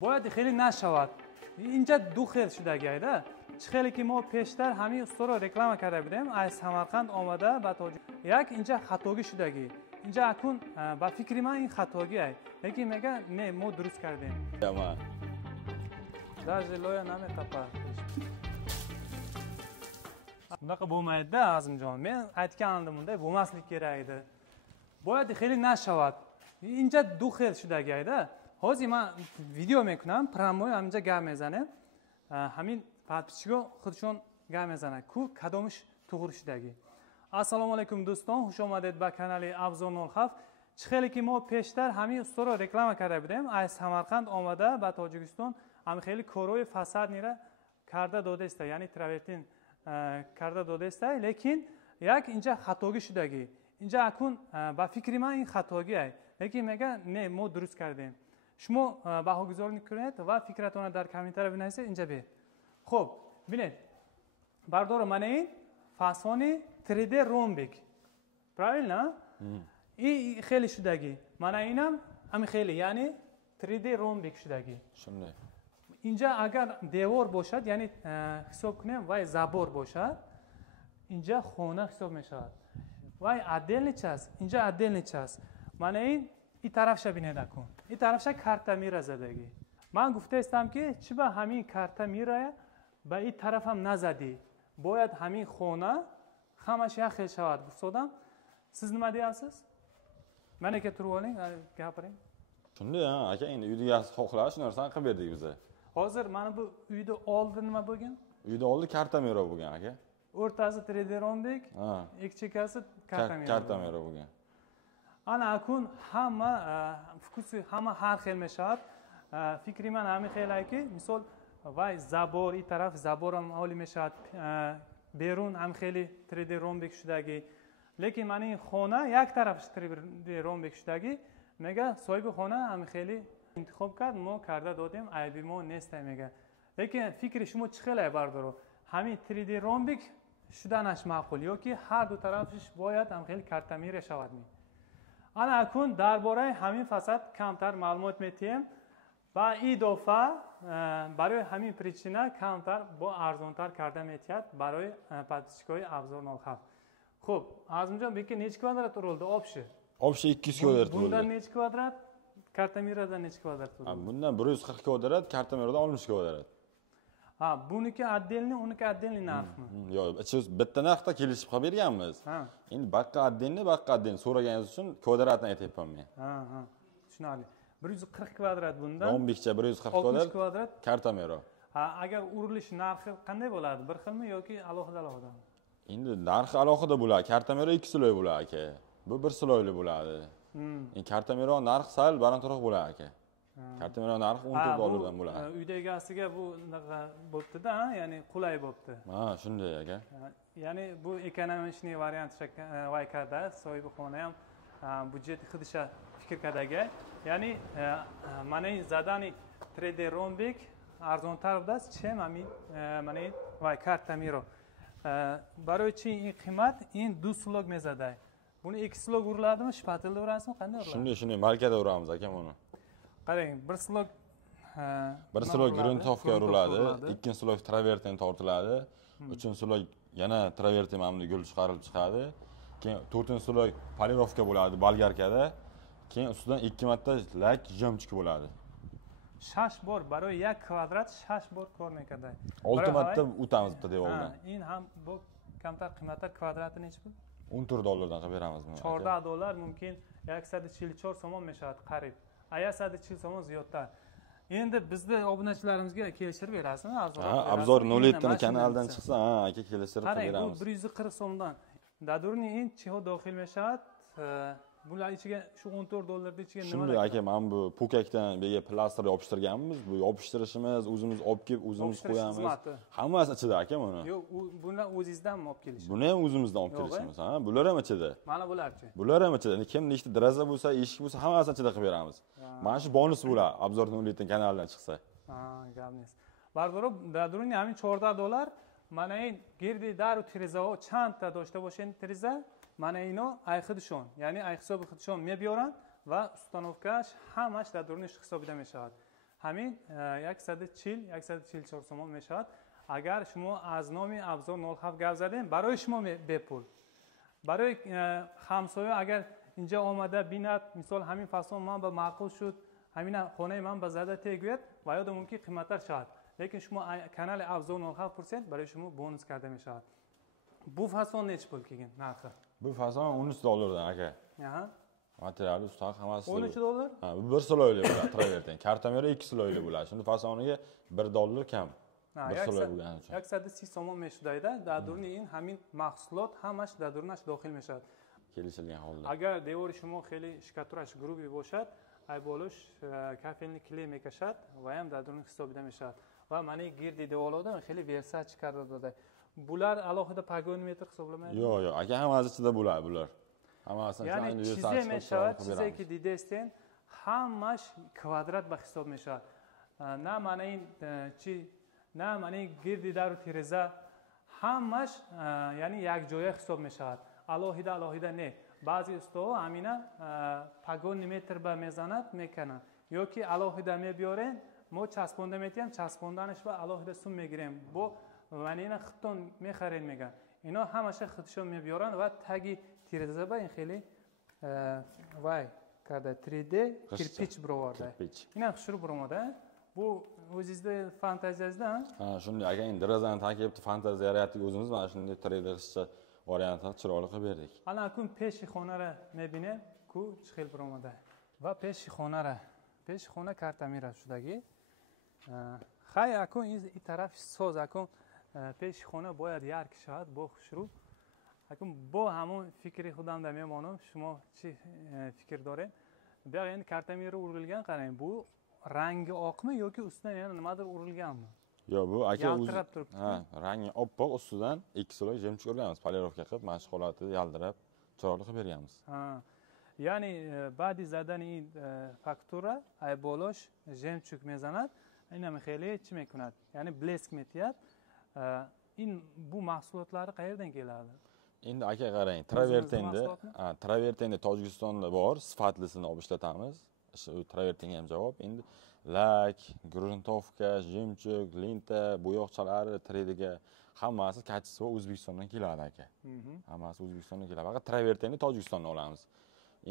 باید خیلی نشود. اینجا دو خیل شده گایده. چه خیلی که ما پیشتر همین استور رو رکلام کرده بودیم از سمرقند آمده به تاجیک. یک اینجا خطاگی شدگی. اینجا اکون با فکری من این خطاگی است. یکی میگه نه ما درست کردیم. تمام. در جلوی نمیتپه. نق بومایده از اینجا من اتکا اندمونده بوماسلی کرایده. باید خیلی نشود. اینجا دو خیل شده گایده. حاضی من ویدیو میکنم پراموی همینجا گام میزنه همین پادپیچگو خودشون گام میزنه کو کدامش توغور شدگی. السلام علیکم دوستان، خوش آمدید به کانال ابزار 07. چه خیلی که ما پیشتر همین استور رو رکلام کرده بودیم از سمرقند آمده به تاجیکستان هم خیلی کاروی فساد نیره کرده داده است، یعنی تراورتین کرده داده است، لیکن یک اینجا خطاگی شدگی. اینجا اکون با فکری من این خطاگی است، لیکن میگه نه ما درست کردیم. شما بهاگذاری میکنید و فکرتون در کامنتر بنویسید اینجا به. خب ببینید بردار من این فاسونی 3D رومبیک правильно نه؟ این خیلی شدگی. من اینم همین خیلی یعنی 3D رومبیک شدگی. شنو اینجا اگر دیوار باشد یعنی حساب کنیم و زبور باشد اینجا خونه حساب میشود و عدل نیست. اینجا عدل نیست. من این طرفش ببینید کن. این طرفش کارت میره زدگی. من گفته استم که چه به همین کارت میره به این طرف هم نزدی. باید همین خونه همش یک خیل شود. گفتم siz nima deyapsiz? Mana ke turib oling, gapiring. Shunday ha, aka endi uyda yaxshi xohlash narsani qilib berdik biza. Hozir mana bu uyda oldi nima bo'lgan? Uyda oldi karta mero bo'lgan aka. O'rtasi 3D rombik, ikki chekkasi karta mero. Karta mero bo'lgan. Ana akun hamma fokusi hamma har xil meshad. Fikri man hamma xilaki, misol vay zabor این طرف زبورم حالی میشد بیرون هم خیلی 3D رومبیک شدگی. لیکن من این خونه یک طرفش 3D رومبیک شدگی میگه صاحب خونه هم خیلی انتخاب کرد ما کرده دادیم عیبی ما نیست میگه. لیکن فکر شما چه خیلی بردارو همین 3D رومبیک شدنش معقول یا که هر دو طرفش باید هم خیلی کارتمیر شود می. آن اکون درباره همین فساد کمتر معلومات میتیم و این دفعه برای همین پریچینه کمتر با ارزانتر کرده میتید برای پادپیچگوی ابزار 07. خب از اونجا بگی نیچ کوادرات رولده آبشه. Obshi 200 kvadrat bo'ldi. Bundan necha kvadrat? Kartamiradan necha kvadrat bo'ldi? Bundan 140 kvadrat, kartamiradan 60 kvadrat. Ha, buniki отдельный, uniki отдельный narxmi? Yo'q, bitta narxda kelishib qolib berganmiz. Endi baqqa отдельный so'raganingiz uchun kvadratni aytyapman men. Ha, tushunarli. 140 kvadrat bundan. Rombikcha 140 kvadrat, kartamiro. Ha, agar urilish narxi qanday bo'ladi? Bir xilmi yoki alohida? Endi narxi alohida bo'ladi. Kartamiro 2 sloy bo'ladi aka. Bu 1 sloyli bo'ladi. Endi kartamiro narxi sal balandroq bo'ladi aka. Kartamiro narxi $14 bo'ladi. Uyda egasiga bu bo'pti-da, ya'ni qulay bo'pti. Ha, shunday aka. Ya'ni bu ekonomичный variant vay karda, sohibi xona ham budjet xudisha fikr kardaga. Ya'ni mana این zadani 3D rombik arzontar است چه mana این vay kartamiro. برای چی این قیمت این 2 slog میزده. Buni 2 slog uriladimi, shpatilda urasizmi, qanday uriladi? Shunday markada uramiz aka buni. Qarang, 1 slog gruntovka uriladi, ikkinchi slog travertin tortiladi, uchinchi slog yana travertin mana gul chiqarilib chiqadi. Keyin to'rtinchi slog polirovka bo'ladi bolgarkada. Keyin ustidan 2 marta lak jomchik bo'ladi. 6 bor برای 1 kvadrat 6 bor kor mikadi. 6 marta o'tamiz bitta devordan. In ham bu kamtar qiymatlar kvadrati necha pul? $14 dan qilib beramiz buni. $14 mumkin 144 so'm meshad qarib. 140 so'm ziyodda. Endi bizda obunachilarimizga kelishtirib berasizmi? Abzor 07 kanaldan chiqsa, aka kelishtirib beramiz. Qarang, bu 140 so'mdan. Dadurni in chiho daxil meshad. Bular ichiga shu $14 ichiga nima? Shunday aka, men bu pokakdan bega plaster yopishtirganmiz. Bu yopishtirishimiz, o'zimiz olib kelib, o'zimiz qo'yamiz. Hammasi ichida aka buni. Yo'q, bular o'zingizdan olib kelishimiz. Buni ham o'zimizdan olib kelishimiz, ha? Bular ham ichida. Mana bularchi. Bular ham ichida. Kim nechta deraza bo'lsa, eshik bo'lsa, hammasini ichida qilib beramiz. Mana shu bonus bo'ladi, Abzor 07 kanalidan chiqsa. Ha, gapingiz. Bardoro, dadurni همین $14. Mana این girdi daru tiriza چند تا داشته باشین tiriza mana اینو ای خودشون یعنی ای حساب خودشون میبیارن و استانوفکاش همش در درونش حسابیده میشود. ҳамин 144 сомон мешавад. агар шумо аз номи абзор 07 гап задем, барои шумо бепул. барои ҳамсоя агар инҷа омада бинад, мисол ҳамин фасон ман ба маъқул шуд, ҳамина хонаи ман ба зада тегӯяд ва ёда мумкин қиматтар шавад. лекин шумо канали абзор 07 пурсед, барои шумо бонус карда мешавад. бу фасон неч пул келган нархи? Bu fason 13 dollardan aka. Aha. Materiali ustaq hammasi. 13 dollar? Ha, bu 1 sloyli bo'ladi travertin. Kartamera 2 sloyli bo'ladi. Shunda fasoniga 1 dollar kam. 1 sloy bo'lgani uchun. 130 сомон мешудайда, дар дуруни ин ҳамин маҳсулот ҳамаш дар дурунаш дохил мешавад. Kelishilgan holda. агар девори шумо хеле шикатураш груби бошад, ай болуш кафелни клей мекашад ва ҳам дар дуруни ҳисобида мешавад. ва мани гирди деворларда хеле версач карда дода. Bular alohida pagonometr hisoblamaydi. Yo'q, aka hammasi ichida bo'ladi bular. Hammasini ya'ni chize meshavad, chizeki didesten hammash kvadrat ba hisob meshavad. Na mana in chi na mana girdi daru tireza hammash ya'ni yakjoya hisob meshavad. Alohida ne. Ba'zi usto amina pagonometr ba mezanat mekana. yoki alohida mebiyoren mo chasponda metiyam chaspondanش va alohida sum megirem. Bu من اینا خطون میخرین میگن اینا همشه خودشون میبیارن و تگی تیرزه با این خیلی وای کرده 3D kirpiç brovarda اینا خشرو bromoda bu o'zingizda fantaziyangizda ha shunday aka endi derazani takib fantaziya yaratdik o'zimiz mana shunday 3D qizcha variantini chiroyli qilib berdik ana kun peshi xonara mebine ku chxil bromoda va peshi xonara peshi xona karta mira shudagi xay akun این طرف ساز akun پیش خانه باید یارک شود با خشرو اکنون با همون فکری خودم در میمانم شما چی فکر دارین بیاین کارتمی رو urilgan qarang bu rangi oqmi yoki ustidan yana nimadir urilganmi yo'q bu aka yaltirab turibdi ha rangi oppoq ustidan 2 sloy jemchug urganmiz polirovka qilib mashq holatida yaltirab chiroyli qilib berganmiz ha ya'ni بعد زدن این فاکتورا ای بالاش جمچوک میزند اینم خیلی چی میکند یعنی بلسک میتیاد این bu mahsulotlari qayerdan keladi? Endi aka qarang, travertinda Tojikistonda bor, sifatlisini olib ishlatamiz. Shu travertinga ham javob. Endi lak, gruntovka, jemchug, lenta, bo'yoqchalari 3D'ga hammasi kachisi O'zbekistondan keladi aka. Hammasi O'zbekistondan keladi. Faqat travertinni Tojikistondan olamiz.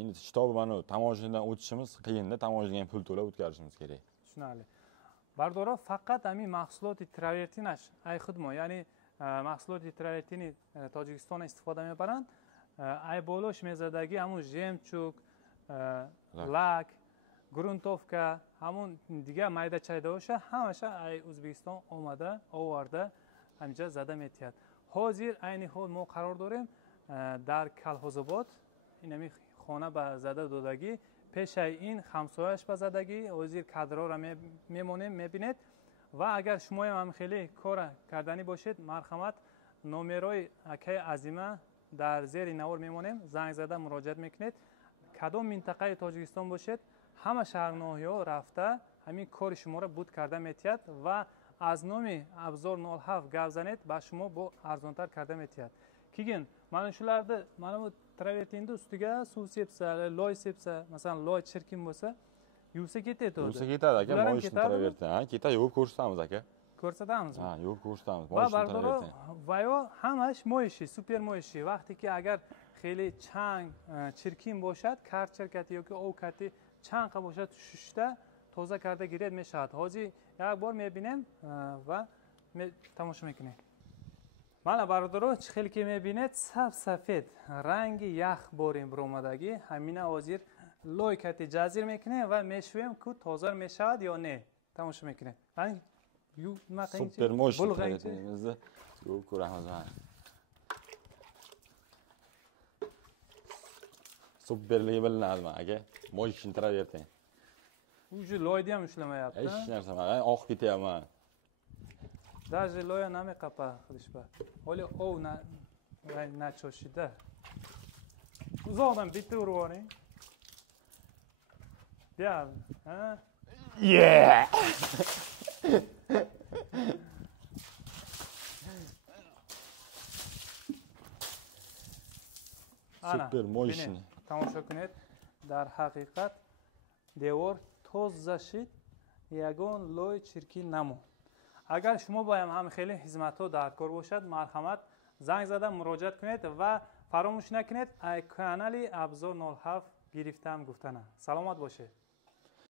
Endi shitobi mana tamoshadan o'tishimiz qiyinda, tamoshaga pul to'lab o'tkazishimiz kerak. Tushunarli. Bardora faqat amin mahsuloti travertinash ay xudmo, ya'ni mahsuloti travertini Tojikistondan istifoda mebarand. Ay bolosh mezadagi hamon jemchug, lak, gruntovka, hamon diga mayda chayda o'sha hamasha ay O'zbekiston omada, ovarda hamja zada metiyad. Hozir ayni hol mo qaror dorim dar Kalxozobod, inami xona ba zada dodagi пешай ин хамсояш ба задагӣ ҳозир кадрора мемонем мебинед ва агар шумоям ҳам хеле кора карданӣ бошед марҳамат номерои акаи азима дар зери навор мемонем занг зада муроҷиат мекунед кадом минтақаи тоҷикистон бошед ҳама шаҳрноҳиҳо рафта ҳамин кори шуморо буд карда метиҳад ва аз номи абзор 07 гап занед ба шумо бо арзонтар карда метиҳад кигин мана шуларда мана travertinda ustiga suv sepsa, loy sepsa, masalan, loy chirkin bo'lsa, yuvsa ketadi. Yuvsa ketadi aka, moyishni travertin. Ha, ketadi, yuvib ko'rsatamiz aka. Ko'rsatamizmi? Ha, yuvib ko'rsatamiz. Moyishni travertin. Va yo hamash moyishi, super moyishi. Vaqtiki agar xeli chang, chirkin bo'lsa, kar chirkati yoki ovqati chang bo'lsa, tushishda toza karda girad meshad. Hozir yak bor mebinem va tomosha mekunay. Mana barodaro chixil ki mebined saf-safed rangi yax borim bromadagi hamina hozir loykati jazir mekune va meshvem ku tozar meshavad yo ne tamosha mekune. Qani yu nima qilingchi? Super mosh qilamizni. Yo'q ko'ramiz mana. Superligi bilinadimi aka? Moshni travertin. Uju loyni ham ishlamayapti. Hech narsa mana oq ketyapman. Даже loya namekapa qilishba. Oli ov na choshida. Uzoqdan bitta urib oling. Ya, ha? Yeah. Super moshni. Tomosha kuned. Dar haqiqat devor toza shid ягон лой чиркӣ намо. агар шумо боям ҳам хеле хизматҳо дардкор бошад, марҳамат занг зада муроҷиат кунед ва фаромӯш накунед канали Абзор 07 гирифтам гуфтана. Саломат бошед.